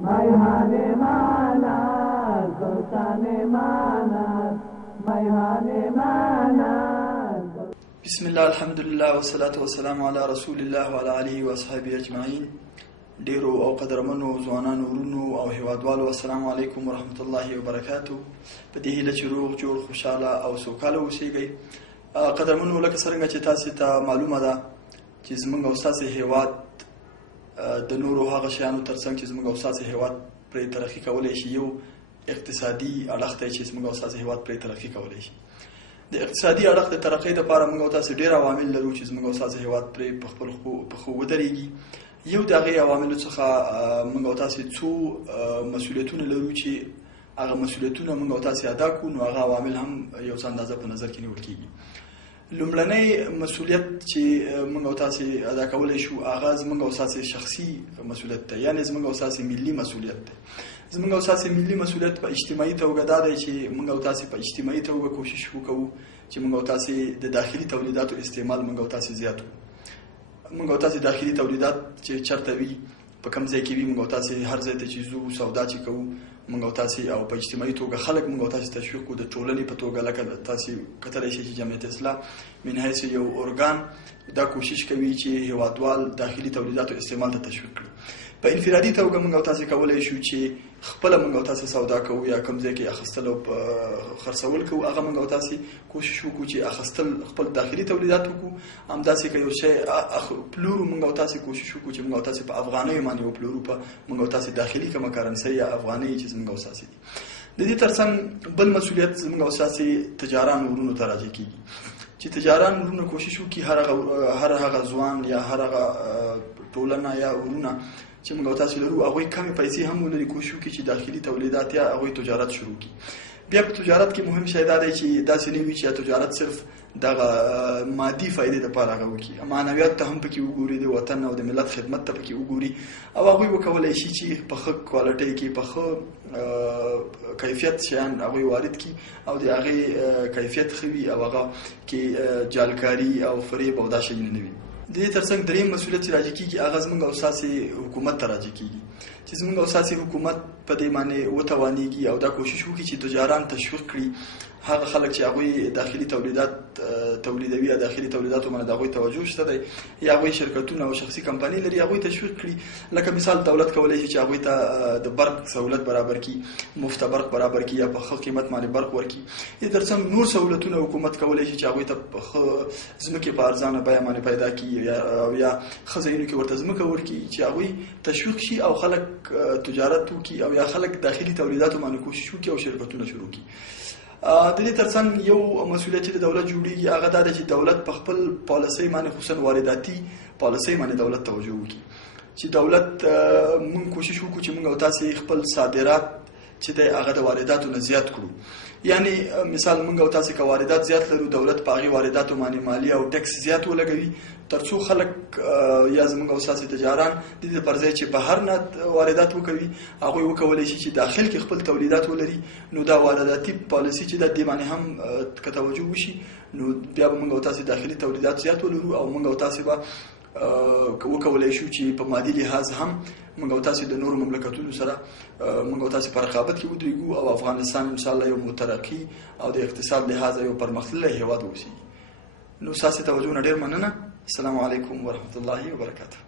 بسم الله الحمد لله والصلاة والسلام على رسول الله وعلى آله وصحبه اجمعین. ډیرو او قدرمنو ځوانانو ورونو او هیوادوالو السلام علیکم ورحمت الله وبرکاتو. په دې هیله چې روغ جوړ خوشاله او سوکاله اوسئ. قدرمنو لکه څرنګه چې تاسو ته معلومه ده چې زموږ او ستاسو هیواد د نورو هغه شیانو ترڅنګ چې زموږ او ستاسو هیواد پرې ترقي کولی شي، یو اقتصادي اړخ دی چې زموږ او ستاسو هیواد پرې ترقي کولی شي. د اقتصادي اړخ د ترقۍ لپاره موږ او تاسو ډېر عوامل لرو چې زموږ او ستاسو هیواد پرې په خپل پښو ودرېږي. یو د هغې عواملو څخه موږ او تاسو څو مسؤلیتونه لرو چې هغه مسؤلیتونه موږ او تاسو ادا کړو، نو هغه عوامل هم یو څه اندازه په نظر کې نیول کېږي. لومړنی مسؤلیت چې موږ او تاسو ادا کولی شو هغه زموږ او تاسو شخصي مسؤلیت دی، یعنې زموږ او تاسو ملي مسؤلیت دی. زموږ او تاسو ملي مسؤلیت په اجتماعي توګه دا دی چې موږ او تاسو په اجتماعي توګه کوشش وکړو چې موږ او تاسو د داخلي تولیداتو استعمال موږ او تاسو زیات کړو. موږ او تاسو داخلي تولیدات چې چرته وي، په کوم ځای کې وي، موږ او تاسو هر ځای ته چې ځو سودا چې کوو، موږ او تاسو او په اجتماعي توګه خلک موږ او تاسو تشویق کوو. د ټولنې په توګه لکه تاسو کتلی شئ چې جمعیت اسلام من حیث یو ارګان دا کوشش کوي چې هیوادوال داخلي تولیداتو استعمال ته تشویق کړي. په انفرادي توګه موږ او تاسو کولی شو چې خپله موږ او تاسو سودا کوو یا کوم ځای کې اخیستل او خرڅول کوو، هغه موږ او تاسو کوشش وکړو چې اخیستل خپل داخلي تولیدات وکړو. همداسې که یو شی پلورو، موږ او تاسو کوشش وکړو چې موږ او تاسو په افغانیو باندې وپلورو، په موږ او تاسو داخلي کومه کرنسۍ یا افغانۍ چې زموږ او تاسو دي. د دې ترڅنګ بل مسؤلیت زموږ او تاسو تجاران ورونو ته راجع کېږي چې تجاران ورونو کوشش وکړي هر هغه ځوان یا هر هغه ټولنه یا ورونه چې موږ او تاسو لرو هغوی کمې پیسې هم ولري، کوشش وکړي چې داخلي تولیدات یا هغوی تجارت شروع کړي. بیا په تجارت کې مهم شی دا دی چې داسې نه وي چې تجارت صرف دغه مادي فایدې دپاره هغه وکړي، معنویات ته هم پکې وګوري، د وطن او د ملت خدمت ته پکې وګوري، او هغوی وکولی شي چې په ښه کوالټۍ کې په ښه کیفیت شیان هغوی وارد کړي او د هغې کیفیت ښه وي او هغه کې جالکاري او فریب او دا شیونه نه وي. د دې ترڅنګ دریم مسؤلیت چې راجع کېږي هغه زموږ او ستاسې حکومت ته راجع کېږي چې زموږ او ستاسې حکومت په دې باندې وتوانېږي او دا کوشش وکړي چې تجاران تشویق کړي. هغه خلک چې هغوی داخلي تولیدات تولیدوي یا داخلي تولیداتو باندې د هغوی توجه شته دی یا هغوی شرکتونه او شخصي کمپنۍ لري، هغوی تشویق کړي. لکه مثال دولت کولی شي چې هغوی ته د برق سهولت برابر کړي، مفته برق برابر کړي یا په ښه قیمت باندې برق ورکړي. دې ترڅنګ نور سهولتونه حکومت کولی شي چې هغوی ته په ښه ځمکې په ارزانه بیه باندې پیدا کړي یا ښه ځایونو کې ورته ځمکه ورکړي چې هغوی تشویق شي او خلک تجارت وکړي او یا خلک داخلي تولیداتو باندې کوشش وکړي او شرکتونه شروع کړي. د دې ترڅنګ یو مسؤلیت چې د دولت جوړېږي هغه دا دی چې دولت په خپل پالیسۍ باندې خصوصا وارداتي پالیسۍ باندې دولت توجه وکړي چې دولت موږ کوشش وکړو چې موږ او تاسې خپل صادرات چې دی هغه د وارداتو نه زیات کړو. یعنی مثال موږ او تاسې که واردات زیات لرو، دولت په هغې وارداتو باندې مالیه او ټکس زیات ولګوي ترڅو خلک یا زموږ او ستاسې تجاران د دې پر ځای چې بهر نه واردات وکوي هغوی وکولی شي چې داخل کې خپل تولیدات ولري. نو دا وارداتي پالیسي چې دې باندې هم که توجه وشي نو بیا به موږ او تاسې داخلي تولیدات زیات ولرو او موږ او تاسې به وکولی شو چې په مادي لحاظ هم موږ او تاسې د نورو مملکتونو سره موږ او تاسې په رقابت کې ودرېږو او افغانستان انشاءالله یو مترقي او د اقتصاد لحاظ یو پرمختللی هیواد واوسېږي. نو ستاسې توجه نه ډېر مننه. السلام علیکم ورحمت الله وبرکاته.